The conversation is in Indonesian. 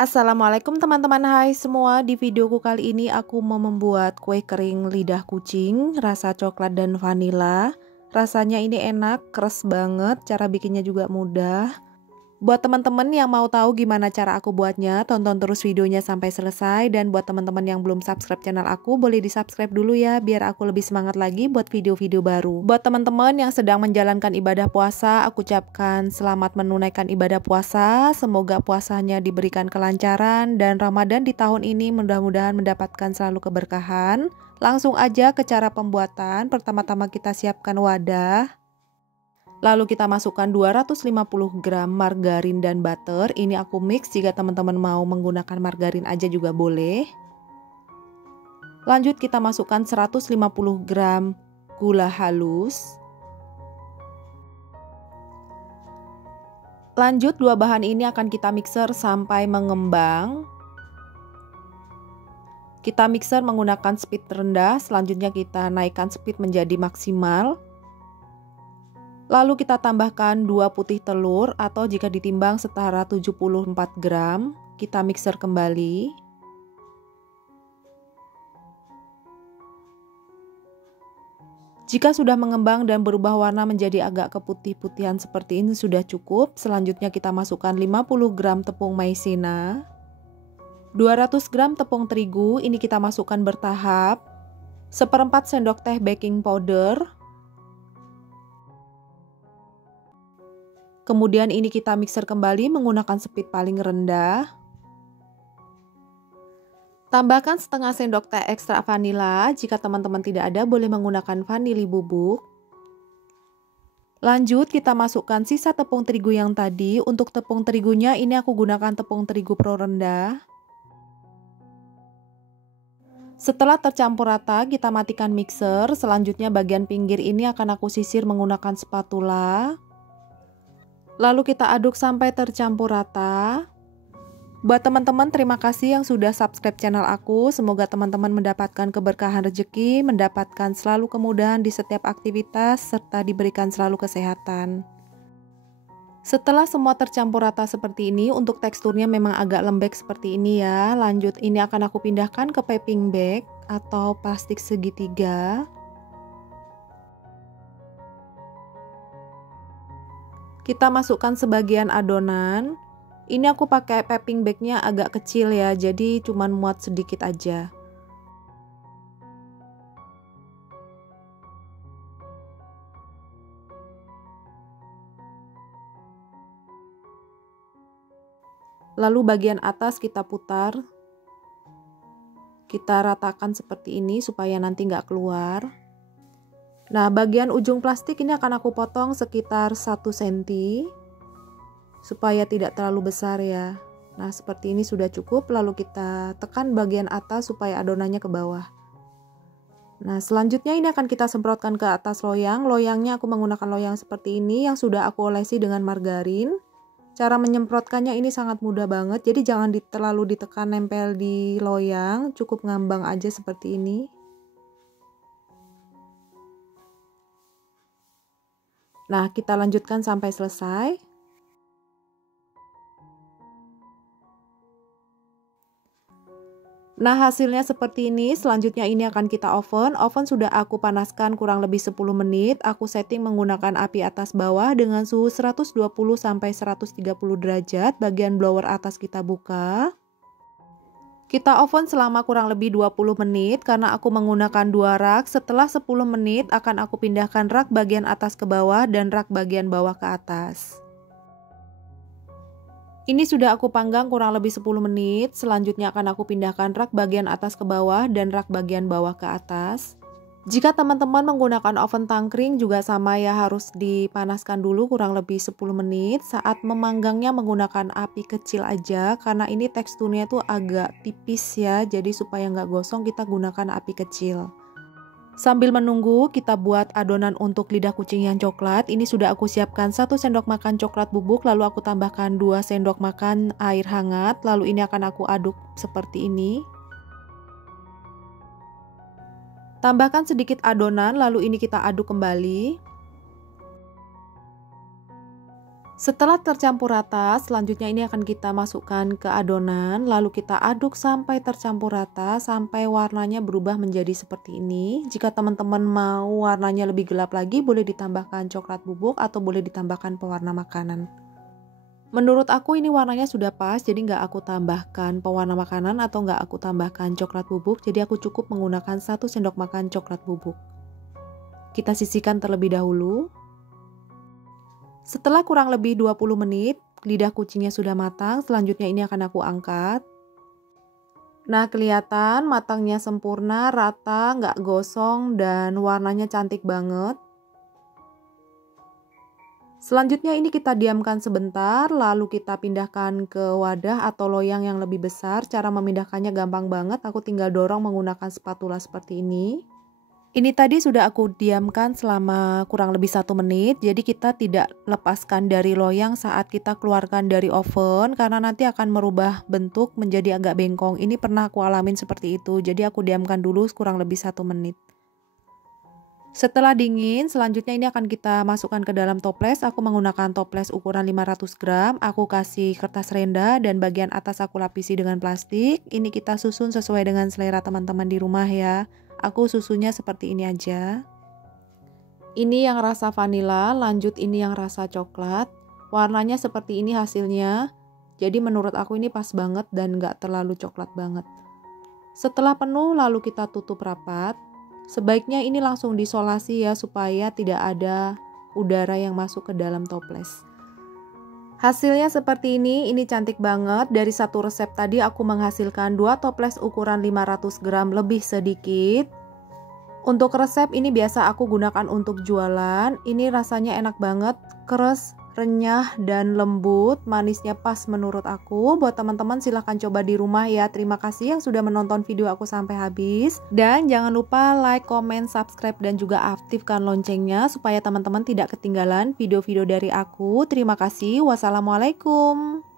Assalamualaikum teman-teman, hai semua. Di videoku kali ini aku mau membuat kue kering lidah kucing rasa coklat dan vanila. Rasanya ini enak, keres banget, cara bikinnya juga mudah. Buat teman-teman yang mau tahu gimana cara aku buatnya, tonton terus videonya sampai selesai. Dan buat teman-teman yang belum subscribe channel aku, boleh di subscribe dulu ya, biar aku lebih semangat lagi buat video-video baru. Buat teman-teman yang sedang menjalankan ibadah puasa, aku ucapkan selamat menunaikan ibadah puasa. Semoga puasanya diberikan kelancaran dan Ramadan di tahun ini mudah-mudahan mendapatkan selalu keberkahan. Langsung aja ke cara pembuatan. Pertama-tama kita siapkan wadah. Lalu kita masukkan 250 gram margarin dan butter. Ini aku mix, jika teman-teman mau menggunakan margarin aja juga boleh. Lanjut kita masukkan 150 gram gula halus. Lanjut dua bahan ini akan kita mixer sampai mengembang. Kita mixer menggunakan speed rendah, selanjutnya kita naikkan speed menjadi maksimal. Lalu kita tambahkan 2 putih telur atau jika ditimbang setara 74 gram. Kita mixer kembali. Jika sudah mengembang dan berubah warna menjadi agak keputih-putihan seperti ini sudah cukup. Selanjutnya kita masukkan 50 gram tepung maizena. 200 gram tepung terigu, ini kita masukkan bertahap. 1/4 sendok teh baking powder. Kemudian ini kita mixer kembali menggunakan speed paling rendah. Tambahkan setengah sendok teh ekstra vanila. Jika teman-teman tidak ada, boleh menggunakan vanili bubuk. Lanjut kita masukkan sisa tepung terigu yang tadi. Untuk tepung terigunya ini aku gunakan tepung terigu pro rendah. Setelah tercampur rata, kita matikan mixer. Selanjutnya bagian pinggir ini akan aku sisir menggunakan spatula. Lalu kita aduk sampai tercampur rata. Buat teman-teman, terima kasih yang sudah subscribe channel aku. Semoga teman-teman mendapatkan keberkahan rezeki, mendapatkan selalu kemudahan di setiap aktivitas, serta diberikan selalu kesehatan. Setelah semua tercampur rata seperti ini, untuk teksturnya memang agak lembek seperti ini ya. Lanjut, ini akan aku pindahkan ke piping bag atau plastik segitiga. Kita masukkan sebagian adonan. Ini aku pakai piping bagnya agak kecil ya, jadi cuman muat sedikit aja. Lalu bagian atas kita putar. Kita ratakan seperti ini supaya nanti nggak keluar. Nah, bagian ujung plastik ini akan aku potong sekitar 1 cm supaya tidak terlalu besar ya. Nah, seperti ini sudah cukup. Lalu kita tekan bagian atas supaya adonannya ke bawah. Nah, selanjutnya ini akan kita semprotkan ke atas loyang. Loyangnya aku menggunakan loyang seperti ini yang sudah aku olesi dengan margarin. Cara menyemprotkannya ini sangat mudah banget. Jadi jangan terlalu ditekan nempel di loyang, cukup ngambang aja seperti ini. Nah, kita lanjutkan sampai selesai. Nah, hasilnya seperti ini. Selanjutnya ini akan kita oven. Oven sudah aku panaskan kurang lebih 10 menit. Aku setting menggunakan api atas bawah dengan suhu 120 sampai 130 derajat. Bagian blower atas kita buka. Kita oven selama kurang lebih 20 menit karena aku menggunakan 2 rak. Setelah 10 menit akan aku pindahkan rak bagian atas ke bawah dan rak bagian bawah ke atas. Ini sudah aku panggang kurang lebih 10 menit. Selanjutnya akan aku pindahkan rak bagian atas ke bawah dan rak bagian bawah ke atas. Jika teman-teman menggunakan oven tangkring juga sama ya, harus dipanaskan dulu kurang lebih 10 menit. Saat memanggangnya menggunakan api kecil aja karena ini teksturnya tuh agak tipis ya. Jadi supaya nggak gosong kita gunakan api kecil. Sambil menunggu kita buat adonan untuk lidah kucing yang coklat. Ini sudah aku siapkan 1 sendok makan coklat bubuk. Lalu aku tambahkan 2 sendok makan air hangat. Lalu ini akan aku aduk seperti ini. Tambahkan sedikit adonan, lalu ini kita aduk kembali. Setelah tercampur rata, selanjutnya ini akan kita masukkan ke adonan, lalu kita aduk sampai tercampur rata, sampai warnanya berubah menjadi seperti ini. Jika teman-teman mau warnanya lebih gelap lagi, boleh ditambahkan coklat bubuk atau boleh ditambahkan pewarna makanan. Menurut aku ini warnanya sudah pas, jadi nggak aku tambahkan pewarna makanan atau nggak aku tambahkan coklat bubuk, jadi aku cukup menggunakan 1 sendok makan coklat bubuk. Kita sisihkan terlebih dahulu. Setelah kurang lebih 20 menit, lidah kucingnya sudah matang, selanjutnya ini akan aku angkat. Nah, kelihatan matangnya sempurna, rata, nggak gosong, dan warnanya cantik banget. Selanjutnya ini kita diamkan sebentar, lalu kita pindahkan ke wadah atau loyang yang lebih besar. Cara memindahkannya gampang banget, aku tinggal dorong menggunakan spatula seperti ini. Ini tadi sudah aku diamkan selama kurang lebih 1 menit, jadi kita tidak lepaskan dari loyang saat kita keluarkan dari oven, karena nanti akan merubah bentuk menjadi agak bengkong. Ini pernah aku alamin seperti itu, jadi aku diamkan dulu kurang lebih 1 menit. Setelah dingin, selanjutnya ini akan kita masukkan ke dalam toples. Aku menggunakan toples ukuran 500 gram. Aku kasih kertas renda dan bagian atas aku lapisi dengan plastik. Ini kita susun sesuai dengan selera teman-teman di rumah ya. Aku susunnya seperti ini aja. Ini yang rasa vanila, lanjut ini yang rasa coklat. Warnanya seperti ini hasilnya. Jadi menurut aku ini pas banget dan gak terlalu coklat banget. Setelah penuh lalu kita tutup rapat. Sebaiknya ini langsung disolasi ya supaya tidak ada udara yang masuk ke dalam toples. Hasilnya seperti ini cantik banget. Dari satu resep tadi aku menghasilkan 2 toples ukuran 500 gram lebih sedikit. Untuk resep ini biasa aku gunakan untuk jualan. Ini rasanya enak banget, keras, renyah dan lembut, manisnya pas menurut aku. Buat teman-teman silahkan coba di rumah ya. Terima kasih yang sudah menonton video aku sampai habis. Dan jangan lupa like, comment, subscribe dan juga aktifkan loncengnya supaya teman-teman tidak ketinggalan video-video dari aku. Terima kasih. Wassalamualaikum.